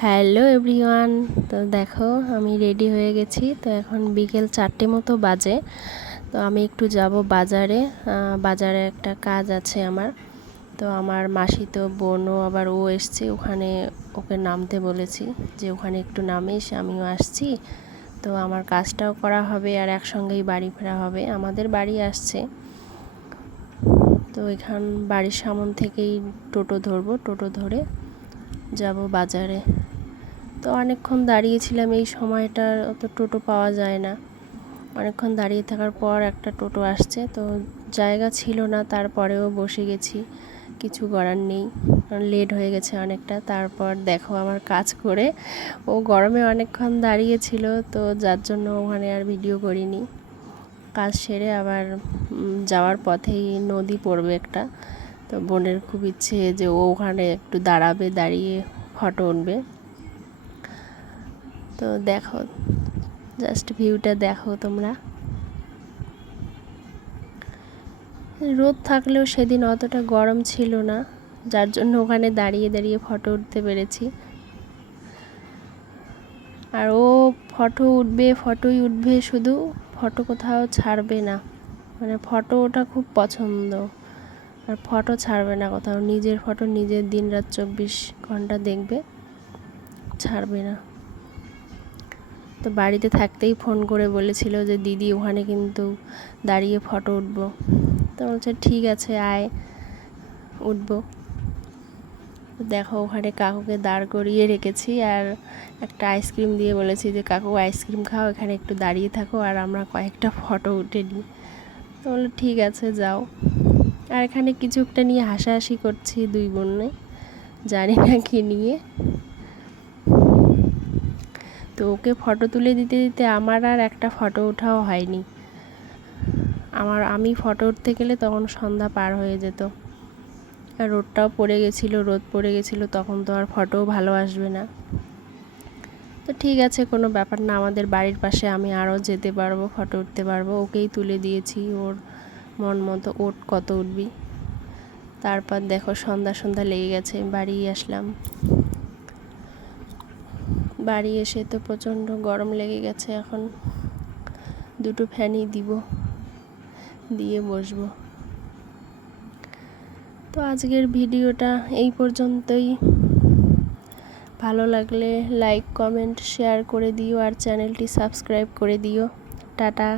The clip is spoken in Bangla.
Hello everyone. তো দেখো আমি রেডি হয়ে গেছি। তো এখন বিকেল 4টে মতো বাজে। তো আমি একটু যাব বাজারে। বাজারে একটা কাজ আছে আমার। তো আমার মাসি তো বোনও আবার ও এসছে, ওখানে ওকে নামতে বলেছি যে ওখানে একটু নামিস, আমিও আসছি। তো আমার কাজটাও করা হবে আর একসঙ্গেই বাড়ি ফেরা হবে। আমাদের বাড়ি আসছে, তো এখান বাড়ির সামন থেকেই টোটো ধরবো, টোটো ধরে যাব বাজারে। তো অনেকক্ষণ দাঁড়িয়েছিলাম, এই সময়টা অত টোটো পাওয়া যায় না। অনেকক্ষণ দাঁড়িয়ে থাকার পর একটা টোটো আসছে, তো জায়গা ছিল না, তারপরেও বসে গেছি, কিছু করার নেই, লেট হয়ে গেছে অনেকটা। তারপর দেখো আমার কাজ করে, ও গরমে অনেকক্ষণ দাঁড়িয়েছিল, তো যার জন্য ওখানে আর ভিডিও করিনি। কাজ সেরে আবার যাওয়ার পথেই নদী পড়বে একটা, তো বোনের খুব ইচ্ছে যে ও ওখানে একটু দাঁড়াবে, দাঁড়িয়ে ফটো উঠবে। তো দেখো, জাস্ট ভিউটা দেখো তোমরা। রোদ থাকলেও সেদিন অতটা গরম ছিল না, যার জন্য ওখানে দাঁড়িয়ে দাঁড়িয়ে ফটো উঠতে পেরেছি। আর ও ফটোই উঠবে, শুধু ফটো কোথাও ছাড়বে না, মানে ফটো ওটা খুব পছন্দ। আর ফটো ছাড়বে না কোথাও, নিজের ফটো নিজের দিনরাত 24 ঘন্টা দেখবে, ছাড়বে না। তো বাড়িতে থাকতেই ফোন করে বলেছিল যে দিদি ওখানে কিন্তু দাঁড়িয়ে ফটো উঠবো। তো বলছে ঠিক আছে আয়, উঠবো। দেখো ওখানে কাকুকে দাঁড় করিয়ে রেখেছি আর একটা আইসক্রিম দিয়ে বলেছি যে কাকু আইসক্রিম খাও, এখানে একটু দাঁড়িয়ে থাকো আর আমরা কয়েকটা ফটো উঠে নিই। তো বললো ঠিক আছে যাও। আর এখানে কিছু একটা নিয়ে হাসাহাসি করছি দুই বোনে, জানি না কি নিয়ে। তো ওকে ফটো তুলে দিতে দিতে আমার আর একটা ফটো ওঠাও হয়নি। আমি ফটো উঠতে গেলে তখন সন্ধ্যা পার হয়ে যেত, আর রোদ পড়ে গেছিলো, তখন তো আর ফটোও ভালো আসবে না। তো ঠিক আছে, কোনো ব্যাপার না, আমাদের বাড়ির পাশে আমি আরও যেতে পারবো, ফটো উঠতে পারবো। ওকেই তুলে দিয়েছি, ওর মন মতো ওঠ কত উঠবি। তারপর দেখো সন্ধ্যা লেগে গেছে, বাড়ি আসলাম। বাড়ি এসে তো প্রচণ্ড গরম লেগে গেছে, এখন দুটো ফ্যানই দিয়ে বসবো। তো আজকের ভিডিওটা এই পর্যন্তই। ভালো লাগলে লাইক, কমেন্ট, শেয়ার করে দিও আর চ্যানেলটি সাবস্ক্রাইব করে দিও। টাটা।